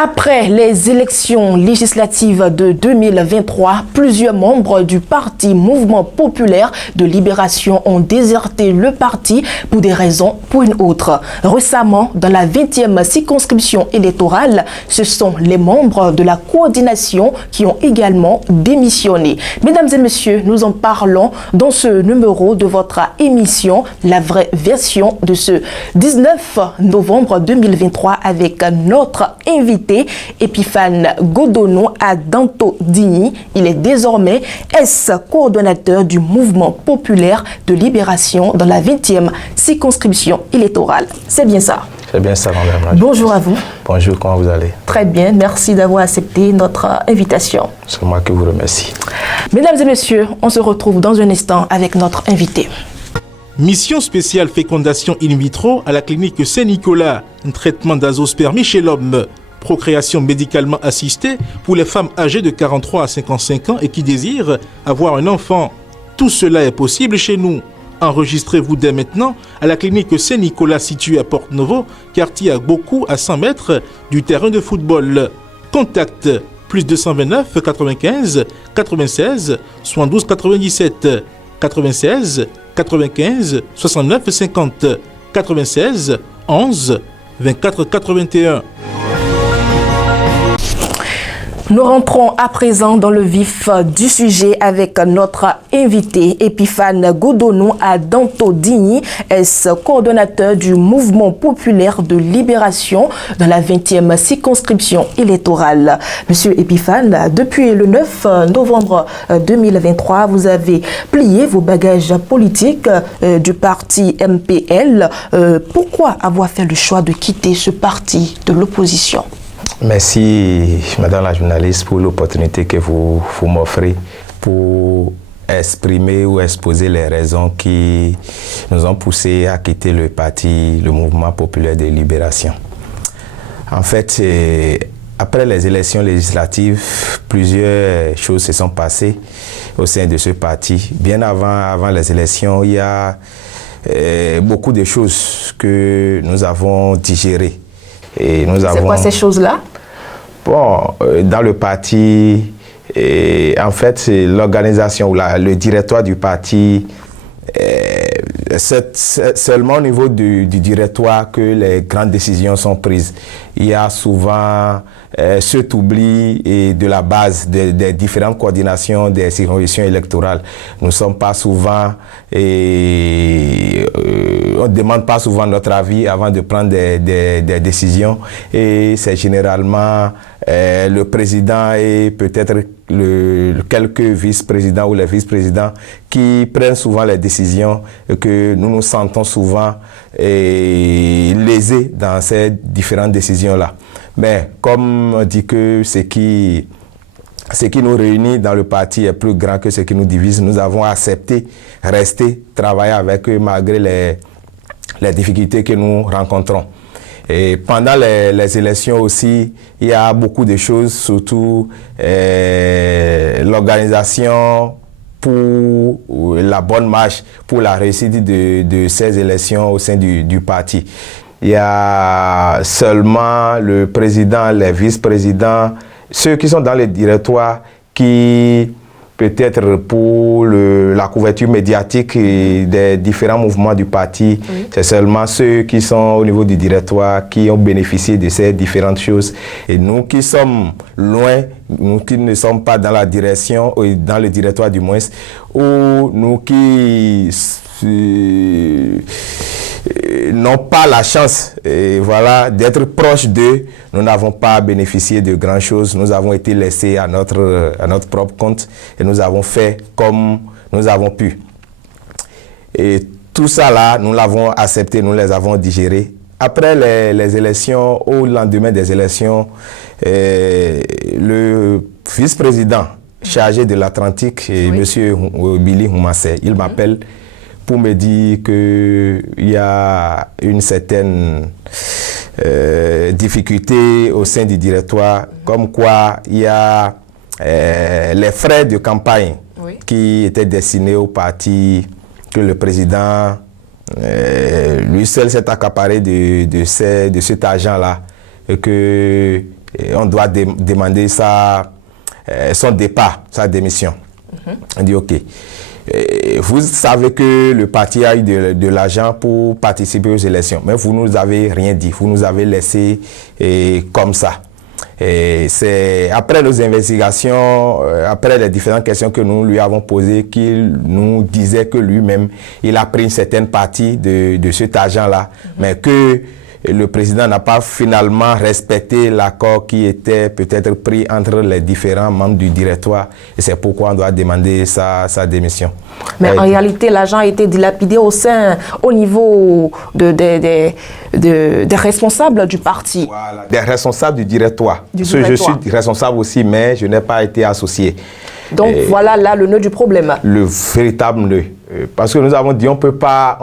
Après les élections législatives de 2023, plusieurs membres du parti Mouvement Populaire de Libération ont déserté le parti pour des raisons ou une autre. Récemment, dans la 20e circonscription électorale, ce sont les membres de la coordination qui ont également démissionné. Mesdames et messieurs, nous en parlons dans ce numéro de votre émission, la vraie version de ce 19 novembre 2023 avec notre invité Epiphane Godonou à Danto-Digny. Il est désormais ex-coordonnateur du Mouvement Populaire de Libération dans la 20e circonscription électorale. C'est bien ça? C'est bien ça, madame. Bonjour à vous. Bonjour, comment vous allez? Très bien, merci d'avoir accepté notre invitation. C'est moi qui vous remercie. Mesdames et messieurs, on se retrouve dans un instant avec notre invité. Mission spéciale fécondation in vitro à la clinique Saint-Nicolas. Un traitement d'azospermie chez l'homme. Procréation médicalement assistée pour les femmes âgées de 43 à 55 ans et qui désirent avoir un enfant. Tout cela est possible chez nous. Enregistrez-vous dès maintenant à la clinique Saint-Nicolas située à Porte-Novo, quartier Agbokou à 100 mètres du terrain de football. Contact plus 229 95 96 72 97 96 95 69 50 96 11 24 81. Nous rentrons à présent dans le vif du sujet avec notre invité Epiphane Godonou à Danto-Digny, ex-coordonnateur du Mouvement Populaire de Libération dans la 20e circonscription électorale. Monsieur Epiphane, depuis le 9 novembre 2023, vous avez plié vos bagages politiques du parti MPL. Pourquoi avoir fait le choix de quitter ce parti de l'opposition? Merci, madame la journaliste, pour l'opportunité que vous m'offrez pour exprimer ou exposer les raisons qui nous ont poussés à quitter le parti, le Mouvement Populaire de Libération. En fait, après les élections législatives, plusieurs choses se sont passées au sein de ce parti. Bien avant les élections, il y a beaucoup de choses que nous avons digérées. C'est quoi ces choses-là? Bon, dans le parti, en fait, c'est l'organisation ou le directoire du parti. C'est seulement au niveau du directoire que les grandes décisions sont prises. Il y a souvent cet oubli de la base des différentes coordinations des circonscriptions électorales. Nous ne sommes pas souvent on ne demande pas souvent notre avis avant de prendre des décisions, et c'est généralement le président et peut-être quelques vice-présidents ou les vice-présidents qui prennent souvent les décisions, et que nous nous sentons souvent lésés dans ces différentes décisions-là. Mais comme on dit que ce qui nous réunit dans le parti est plus grand que ce qui nous divise, nous avons accepté rester, travailler avec eux malgré les difficultés que nous rencontrons. Et pendant les élections aussi, il y a beaucoup de choses, surtout l'organisation pour la bonne marche, pour la réussite de ces élections au sein du parti. Il y a seulement le président, les vice-présidents, ceux qui sont dans le directoire qui, peut-être pour la couverture médiatique des différents mouvements du parti, oui. C'est seulement ceux qui sont au niveau du directoire qui ont bénéficié de ces différentes choses. Et nous qui sommes loin, nous qui ne sommes pas dans la direction, ou dans le directoire du moins, ou nous qui n'ont pas la chance voilà, d'être proches d'eux, nous n'avons pas bénéficié de grand chose. Nous avons été laissés à notre propre compte et nous avons fait comme nous avons pu. Et tout ça là, nous l'avons accepté, nous les avons digérés. Après les élections, au lendemain des élections, le vice-président chargé de l'Atlantique, oui. M. Billy Houmassé, il m'appelle pour me dire qu'il y a une certaine difficulté au sein du directoire, comme quoi il y a les frais de campagne, oui. Qui étaient destinés au parti, que le président, lui seul s'est accaparé de cet argent-là, et qu'il on doit demander son départ, sa démission. On dit ok. Vous savez que le parti a eu de l'argent pour participer aux élections, mais vous nous avez rien dit, vous nous avez laissé comme ça. C'est après nos investigations, après les différentes questions que nous lui avons posées, qu'il nous disait que lui-même, il a pris une certaine partie de cet argent-là, mais que le président n'a pas finalement respecté l'accord qui était peut-être pris entre les différents membres du directoire, et c'est pourquoi on doit demander sa démission. Mais en réalité, l'argent a été dilapidé au niveau des responsables du parti. Voilà, des responsables du directoire. Je suis responsable aussi, mais je n'ai pas été associé. Donc voilà là le nœud du problème. Le véritable nœud. Parce que nous avons dit on peut pas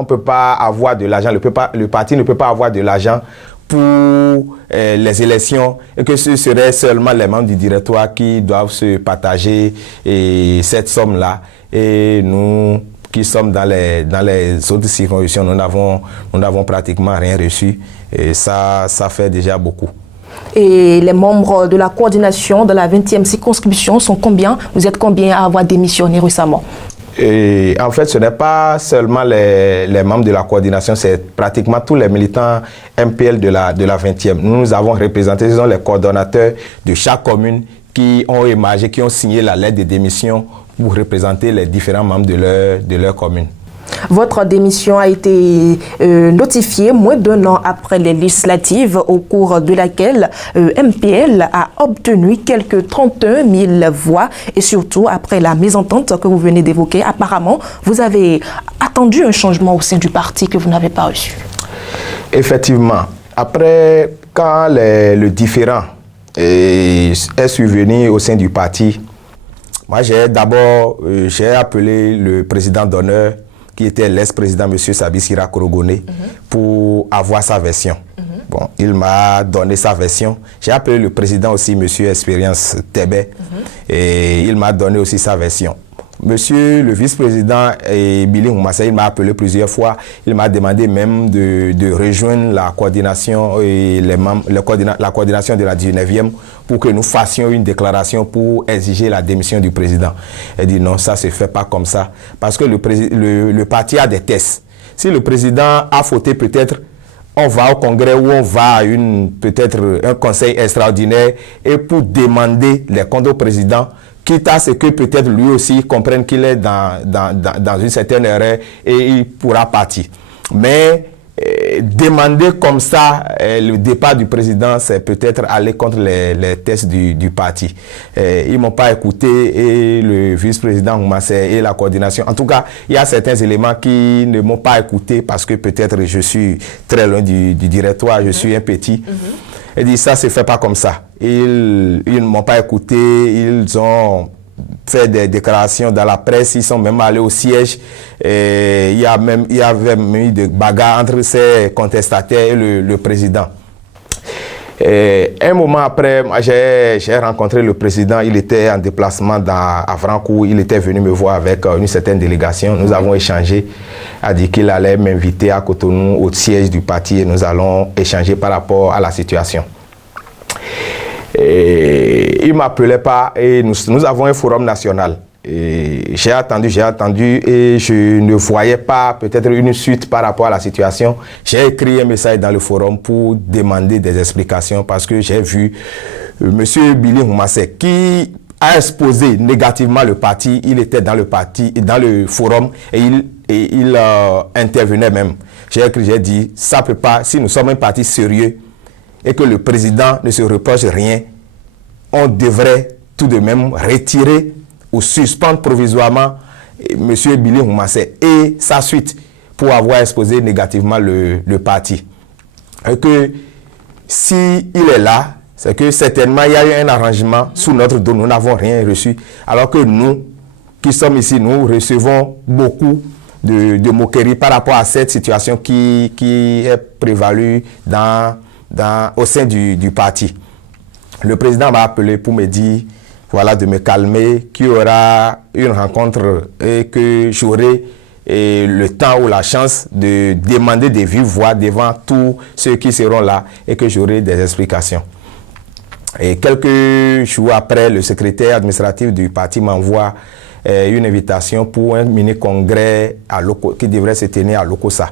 avoir de l'argent, le parti ne peut pas avoir de l'argent pour les élections et que ce serait seulement les membres du directoire qui doivent se partager cette somme-là. Et nous qui sommes dans les autres circonscriptions, nous n'avons pratiquement rien reçu. Et ça fait déjà beaucoup. Et les membres de la coordination de la 20e circonscription sont combien? Vous êtes combien à avoir démissionné récemment? Et en fait, ce n'est pas seulement les membres de la coordination, c'est pratiquement tous les militants MPL de la 20e. Nous avons représenté, ce sont les coordonnateurs de chaque commune qui ont émargé, qui ont signé la lettre de démission pour représenter les différents membres de leur commune. Votre démission a été notifiée moins d'1 an après les législatives, au cours de laquelle MPL a obtenu quelques 31 000 voix et surtout après la mésentente que vous venez d'évoquer. Apparemment, vous avez attendu un changement au sein du parti que vous n'avez pas reçu. Effectivement. Après, quand le différend est survenu au sein du parti, moi j'ai appelé le président d'honneur qui était l'ex-président M. Sabi Sira Korogone, pour avoir sa version. Bon, il m'a donné sa version. J'ai appelé le président aussi, M. Expérience Tebe, et il m'a donné aussi sa version. Monsieur le vice-président Billy Moumassé, il m'a appelé plusieurs fois. Il m'a demandé même de rejoindre la coordination et la coordination de la 19e pour que nous fassions une déclaration pour exiger la démission du président. Il dit non, ça ne se fait pas comme ça. Parce que le parti a des tests. Si le président a fauté, peut-être on va au congrès ou on va à peut-être un conseil extraordinaire et pour demander les comptes au président, quitte à ce que peut-être lui aussi comprenne qu'il est dans une certaine erreur et il pourra partir. Mais demander comme ça le départ du président, c'est peut-être aller contre les tests du parti. Ils ne m'ont pas écouté et le vice-président Moumassé et la coordination. En tout cas, il y a certains éléments qui ne m'ont pas écouté parce que peut-être je suis très loin du directoire, je suis un petit. Il dit ça se fait pas comme ça. Ils ne m'ont pas écouté, ils ont fait des déclarations dans la presse, ils sont même allés au siège. Il y avait même eu des bagarres entre ces contestataires et le président. Un moment après, j'ai rencontré le président, il était en déplacement à Francourt, il était venu me voir avec une certaine délégation. Nous avons échangé, a dit qu'il allait m'inviter à Cotonou au siège du parti et nous allons échanger par rapport à la situation. Il ne m'appelait pas et nous avons un forum national. J'ai attendu et je ne voyais pas peut-être une suite par rapport à la situation. J'ai écrit un message dans le forum pour demander des explications parce que j'ai vu M. Billy Moumassé qui a exposé négativement le parti. Il était dans le parti, dans le forum et il intervenait même. J'ai écrit, j'ai dit, ça peut pas, si nous sommes un parti sérieux et que le président ne se reproche rien, on devrait tout de même retirer ou suspendre provisoirement M. Billy Moumassé et sa suite pour avoir exposé négativement le parti. Et que s'il est là, c'est que certainement il y a eu un arrangement sous notre dos, nous n'avons rien reçu. Alors que nous, qui sommes ici, nous recevons beaucoup de moqueries par rapport à cette situation qui est prévalue au sein du parti. Le président m'a appelé pour me dire voilà, de me calmer, qu'il y aura une rencontre et que j'aurai le temps ou la chance de demander des vives voix devant tous ceux qui seront là et que j'aurai des explications. Et quelques jours après, le secrétaire administratif du parti m'envoie une invitation pour un mini-congrès qui devrait se tenir à Lokossa.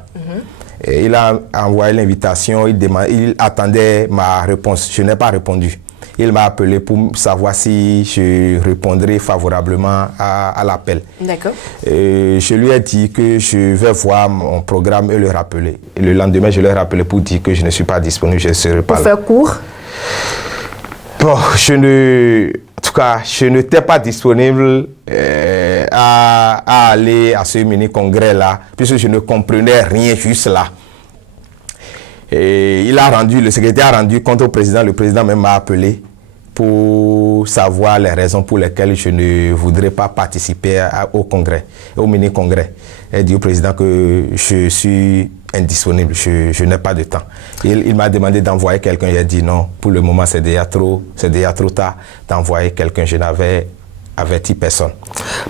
Et il a envoyé l'invitation, il attendait ma réponse. Je n'ai pas répondu. Il m'a appelé pour savoir si je répondrais favorablement à l'appel. D'accord. Je lui ai dit que je vais voir mon programme et le rappeler. Et le lendemain, je l'ai rappelé pour dire que je ne suis pas disponible, je ne serai pas là. Pour faire court? Bon, en tout cas, je n'étais pas disponible à aller à ce mini-congrès-là, puisque je ne comprenais rien juste là. Et le secrétaire a rendu compte au président. Le président même m'a appelé pour savoir les raisons pour lesquelles je ne voudrais pas participer au congrès, au mini-congrès. Il dit au président que je suis indisponible, je n'ai pas de temps. Il m'a demandé d'envoyer quelqu'un. Il a dit non, pour le moment c'est déjà trop tard d'envoyer quelqu'un. Je n'avais averti personne.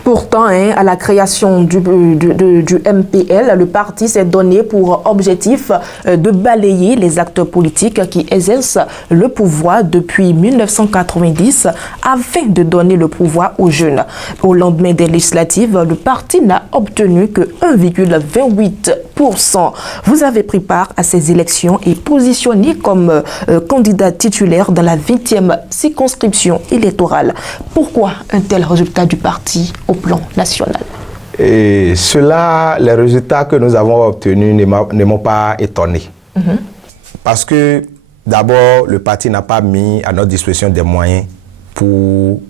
Pourtant, à la création du MPL, le parti s'est donné pour objectif de balayer les acteurs politiques qui exercent le pouvoir depuis 1990 afin de donner le pouvoir aux jeunes. Au lendemain des législatives, le parti n'a obtenu que 1,28%. Vous avez pris part à ces élections et positionné comme candidat titulaire dans la 20e circonscription électorale. Pourquoi un tel résultat du parti au plan national? Et les résultats que nous avons obtenus ne m'ont pas étonné. Parce que d'abord, le parti n'a pas mis à notre disposition des moyens pour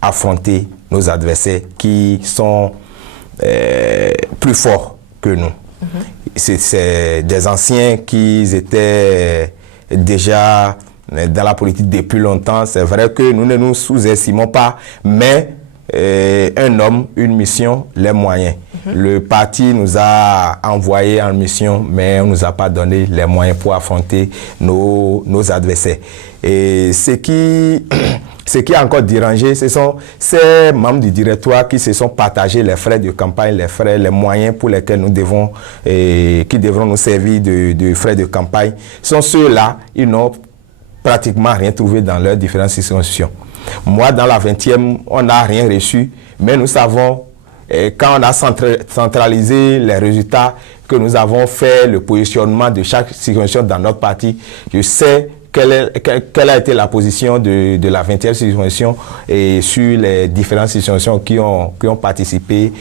affronter nos adversaires qui sont plus forts que nous. C'est des anciens qui étaient déjà dans la politique depuis longtemps. C'est vrai que nous ne nous sous-estimons pas, mais un homme, une mission, les moyens. Le parti nous a envoyés en mission, mais on ne nous a pas donné les moyens pour affronter nos adversaires. Et ce qui a encore dérangé, ce sont ces membres du directoire qui se sont partagés les frais de campagne, les moyens pour lesquels nous devons, qui devront nous servir de frais de campagne. Ce sont ceux-là, ils n'ont pratiquement rien trouvé dans leurs différentes institutions. Moi, dans la 20e, on n'a rien reçu, mais nous savons, quand on a centralisé les résultats, que nous avons fait le positionnement de chaque circonscription dans notre parti, je sais quelle a été la position de la 20e circonscription et sur les différentes circonscriptions qui ont participé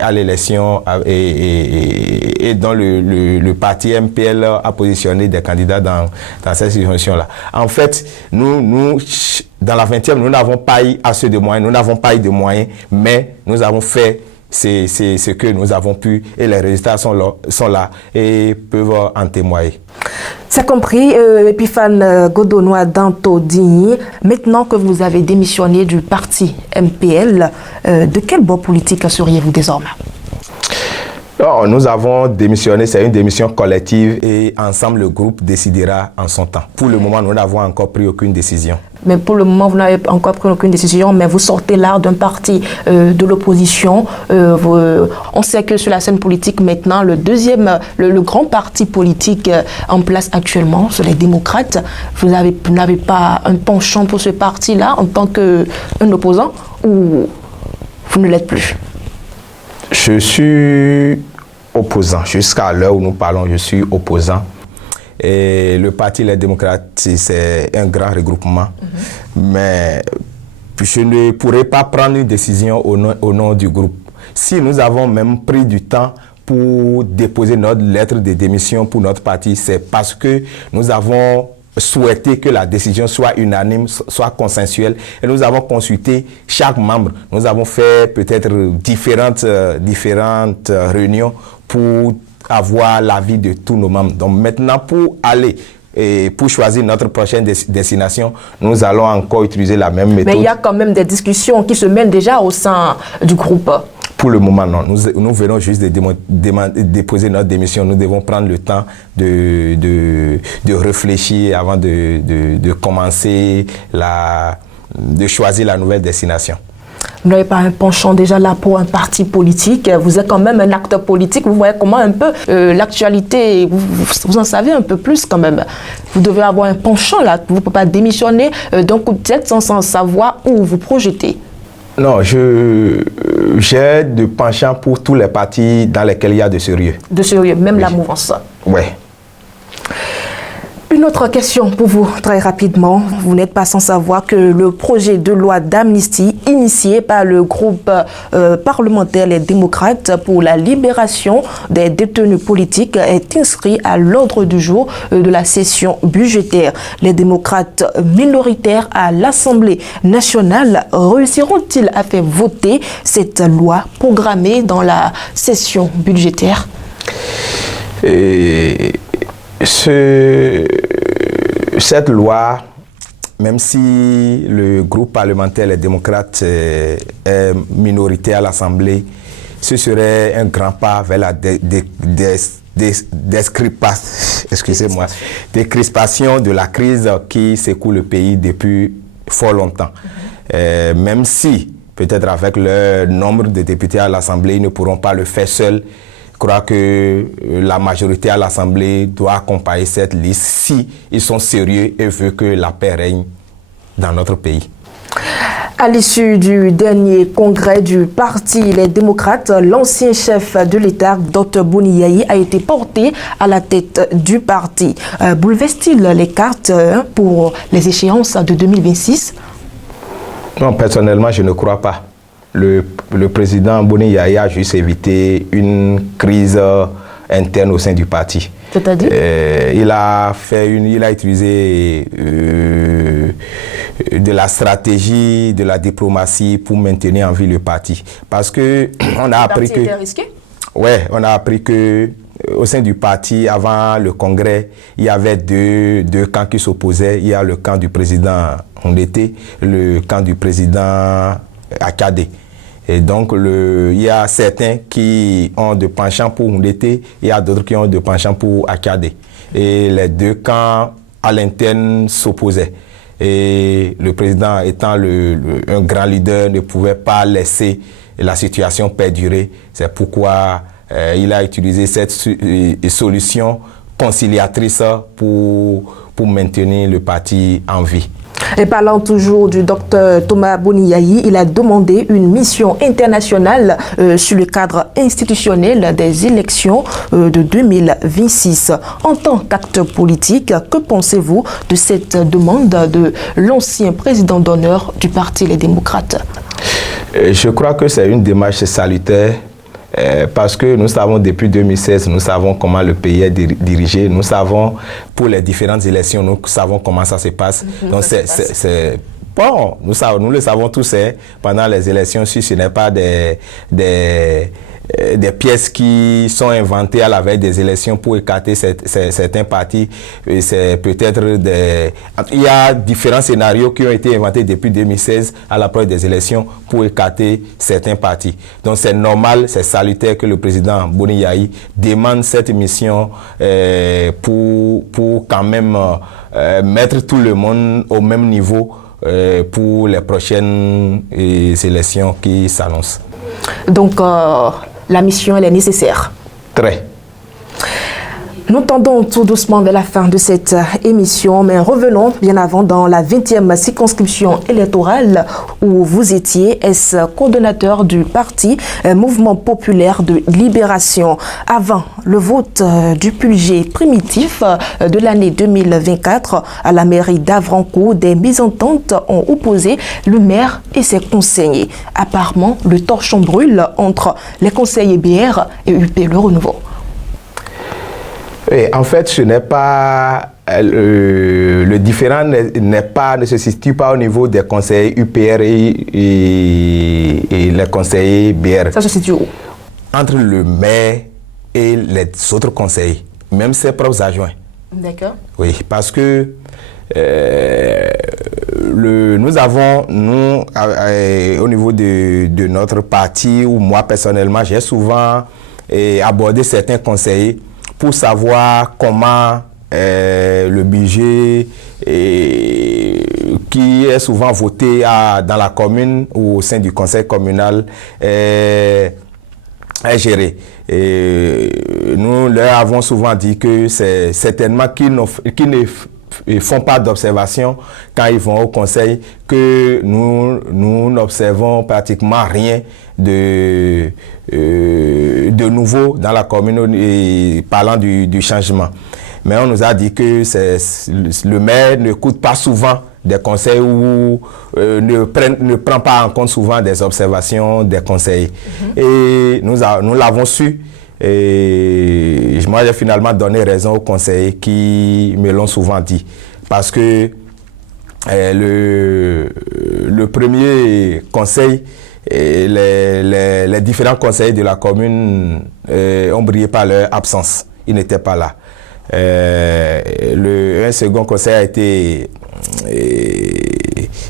à l'élection et dont le parti MPL a positionné des candidats dans cette circonscription-là. En fait, nous dans la 20e, nous n'avons pas eu assez de moyens, nous n'avons pas eu de moyens, mais nous avons fait ce que nous avons pu et les résultats sont là et peuvent en témoigner. C'est compris, Epiphane Godonois Danto Digny. Maintenant que vous avez démissionné du parti MPL, de quel bord politique seriez-vous désormais? Alors, nous avons démissionné, c'est une démission collective et ensemble le groupe décidera en son temps. Pour le moment, nous n'avons encore pris aucune décision. Mais pour le moment, vous n'avez encore pris aucune décision, mais vous sortez là d'un parti de l'opposition. On sait que sur la scène politique maintenant, le grand parti politique en place actuellement, c'est les démocrates. Vous n'avez pas un penchant pour ce parti-là en tant qu'un opposant ou vous ne l'êtes plus? Je suis opposant. Jusqu'à l'heure où nous parlons, je suis opposant. Et le parti Les Démocrates, c'est un grand regroupement. Mais je ne pourrais pas prendre une décision au nom du groupe. Si nous avons même pris du temps pour déposer notre lettre de démission pour notre parti, c'est parce que nous avons souhaité que la décision soit unanime, soit consensuelle. Et nous avons consulté chaque membre. Nous avons fait peut-être différentes réunions pour avoir l'avis de tous nos membres. Donc maintenant, pour aller et pour choisir notre prochaine destination, nous allons encore utiliser la même méthode. Mais il y a quand même des discussions qui se mènent déjà au sein du groupe. Pour le moment, non. Nous venons juste de déposer notre démission. Nous devons prendre le temps de réfléchir avant de commencer de choisir la nouvelle destination. Vous n'avez pas un penchant déjà là pour un parti politique, vous êtes quand même un acteur politique, vous voyez comment un peu l'actualité, vous en savez un peu plus quand même. Vous devez avoir un penchant là, vous ne pouvez pas démissionner d'un coup de tête sans savoir où vous projetez. Non, j'ai de penchant pour tous les partis dans lesquels il y a de sérieux. De sérieux, même oui. La mouvance. Oui. Une autre question pour vous, très rapidement. Vous n'êtes pas sans savoir que le projet de loi d'amnistie initié par le groupe parlementaire Les Démocrates pour la libération des détenus politiques est inscrit à l'ordre du jour de la session budgétaire. Les démocrates minoritaires à l'Assemblée nationale réussiront-ils à faire voter cette loi programmée dans la session budgétaire? Cette loi, même si le groupe parlementaire Les Démocrates est minoritaire à l'Assemblée, ce serait un grand pas vers la décrispation de la crise qui secoue le pays depuis fort longtemps. Même si, peut-être avec le nombre de députés à l'Assemblée, ils ne pourront pas le faire seuls. Je crois que la majorité à l'Assemblée doit accompagner cette liste si ils sont sérieux et veulent que la paix règne dans notre pays. À l'issue du dernier congrès du Parti Les Démocrates, l'ancien chef de l'État, Dr Boni Yayi, a été porté à la tête du parti. Bouleverse-t-il les cartes pour les échéances de 2026? Non, personnellement, je ne crois pas. Le président Boni Yayi a juste évité une crise interne au sein du parti. C'est-à-dire il a utilisé de la stratégie, de la diplomatie pour maintenir en vie le parti. Parce que on a appris que... Ouais, on a appris que au sein du parti, avant le congrès, il y avait deux camps qui s'opposaient. Il y a le camp du président Ondete, le camp du président Akade. Et donc, il y a certains qui ont de penchant pour Ondete, il y a d'autres qui ont de penchant pour Akade. Et les deux camps à l'interne s'opposaient. Et le président étant un grand leader ne pouvait pas laisser la situation perdurer. C'est pourquoi il a utilisé cette solution conciliatrice pour maintenir le parti en vie. Et parlant toujours du docteur Thomas Boni Yayi, il a demandé une mission internationale sur le cadre institutionnel des élections de 2026. En tant qu'acteur politique, que pensez-vous de cette demande de l'ancien président d'honneur du Parti Les Démocrates? Je crois que c'est une démarche salutaire. Parce que nous savons depuis 2016, nous savons comment le pays est dirigé, nous savons pour les différentes élections, nous savons comment ça se passe. Donc c'est bon, nous le savons tous, pendant les élections, si ce n'est pas des pièces qui sont inventées à la veille des élections pour écarter certains partis. C'est peut-être il y a différents scénarios qui ont été inventés depuis 2016 à l'approche des élections pour écarter certains partis. Donc c'est normal, c'est salutaire que le président Boni Yayi demande cette mission pour quand même mettre tout le monde au même niveau pour les prochaines élections qui s'annoncent. Donc, la mission, elle est nécessaire. Très. Nous tendons tout doucement vers la fin de cette émission, mais revenons bien avant dans la 20e circonscription électorale où vous étiez coordonnateur du parti Mouvement Populaire de Libération. Avant le vote du budget primitif de l'année 2024 à la mairie d'Avrancourt, des mésententes ont opposé le maire et ses conseillers. Apparemment, le torchon brûle entre les conseillers BR et UP Le Renouveau. Et en fait, ce n'est pas le différent ne se situe pas au niveau des conseillers UPR et les conseillers BR. Ça se situe où? Entre le maire et les autres conseillers, même ses propres adjoints. D'accord. Oui, parce que nous avons, au niveau de notre parti, ou moi personnellement, j'ai souvent abordé certains conseillers pour savoir comment le budget qui est souvent voté dans la commune ou au sein du conseil communal est géré. Et nous leur avons souvent dit que c'est certainement qu'ils ne font pas d'observation quand ils vont au conseil, que nous n'observons pratiquement rien de nouveau dans la commune et parlant du changement. Mais on nous a dit que le maire ne coûte pas souvent des conseils ou ne prend pas en compte souvent des observations des conseils. Et nous l'avons su. Et moi, j'ai finalement donné raison aux conseillers qui me l'ont souvent dit. Parce que le premier conseil, les différents conseillers de la commune ont brillé par leur absence. Ils n'étaient pas là. Un second conseil a été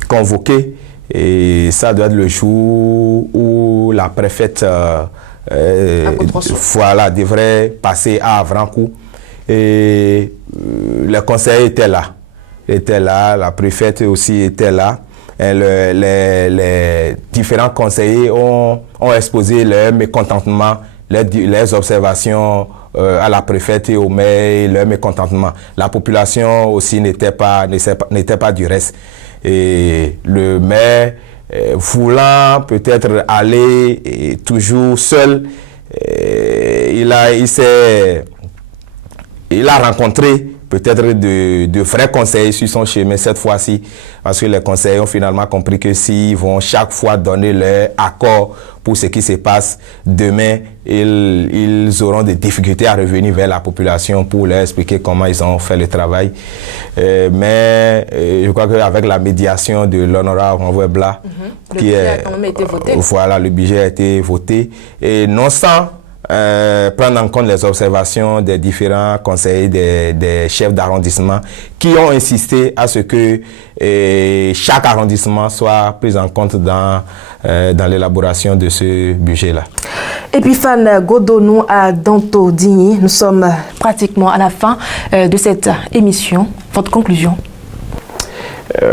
convoqué et ça doit être le jour où la préfète voilà, devrait passer à Avrancourt. Et les conseillers étaient là. La préfète aussi était là. Et les différents conseillers ont exposé leur mécontentement, leurs observations à la préfète et au maire, leur mécontentement. La population aussi n'était pas du reste. Et le maire, voulant peut-être aller toujours seul, il a rencontré peut-être de vrais conseillers sur son chemin cette fois-ci, parce que les conseillers ont finalement compris que s'ils vont chaque fois donner leur accord pour ce qui se passe, demain, ils auront des difficultés à revenir vers la population pour leur expliquer comment ils ont fait le travail. Mais je crois qu'avec la médiation de l'honorable Renvoy Blas, le budget a quand même été voté. Voilà, le budget a été voté. Et non sans prendre en compte les observations des différents conseillers, des chefs d'arrondissement qui ont insisté à ce que chaque arrondissement soit pris en compte dans l'élaboration de ce budget-là. Epiphane Godonou à Danto Digny, nous sommes pratiquement à la fin de cette émission. Votre conclusion?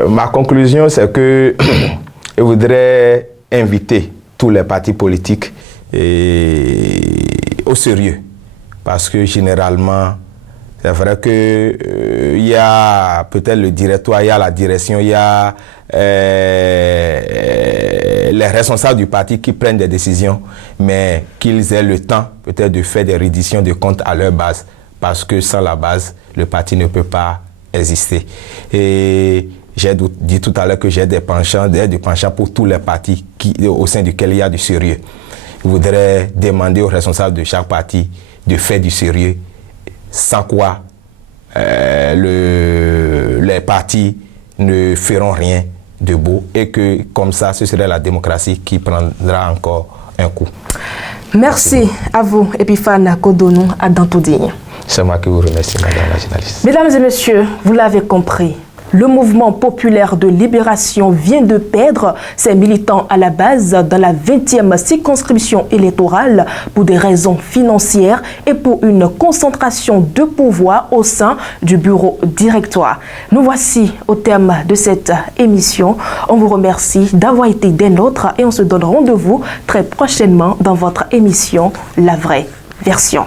Ma conclusion, c'est que je voudrais inviter tous les partis politiques au sérieux, parce que généralement c'est vrai que il y a peut-être le directoire, il y a la direction, il y a les responsables du parti qui prennent des décisions, mais qu'ils aient le temps peut-être de faire des redditions de comptes à leur base, parce que sans la base, le parti ne peut pas exister. Et j'ai dit tout à l'heure que j'ai des penchants pour tous les partis au sein duquel il y a du sérieux. Je voudrais demander aux responsables de chaque parti de faire du sérieux, sans quoi les partis ne feront rien de beau, et que comme ça, ce serait la démocratie qui prendra encore un coup. Merci à vous, Epiphane Godonou à Danto Digny. C'est moi qui vous remercie, madame la journaliste. Mesdames et messieurs, vous l'avez compris. Le mouvement populaire de libération vient de perdre ses militants à la base dans la 20e circonscription électorale pour des raisons financières et pour une concentration de pouvoir au sein du bureau directoire. Nous voici au terme de cette émission. On vous remercie d'avoir été des nôtres et on se donne rendez-vous très prochainement dans votre émission La Vraie Version.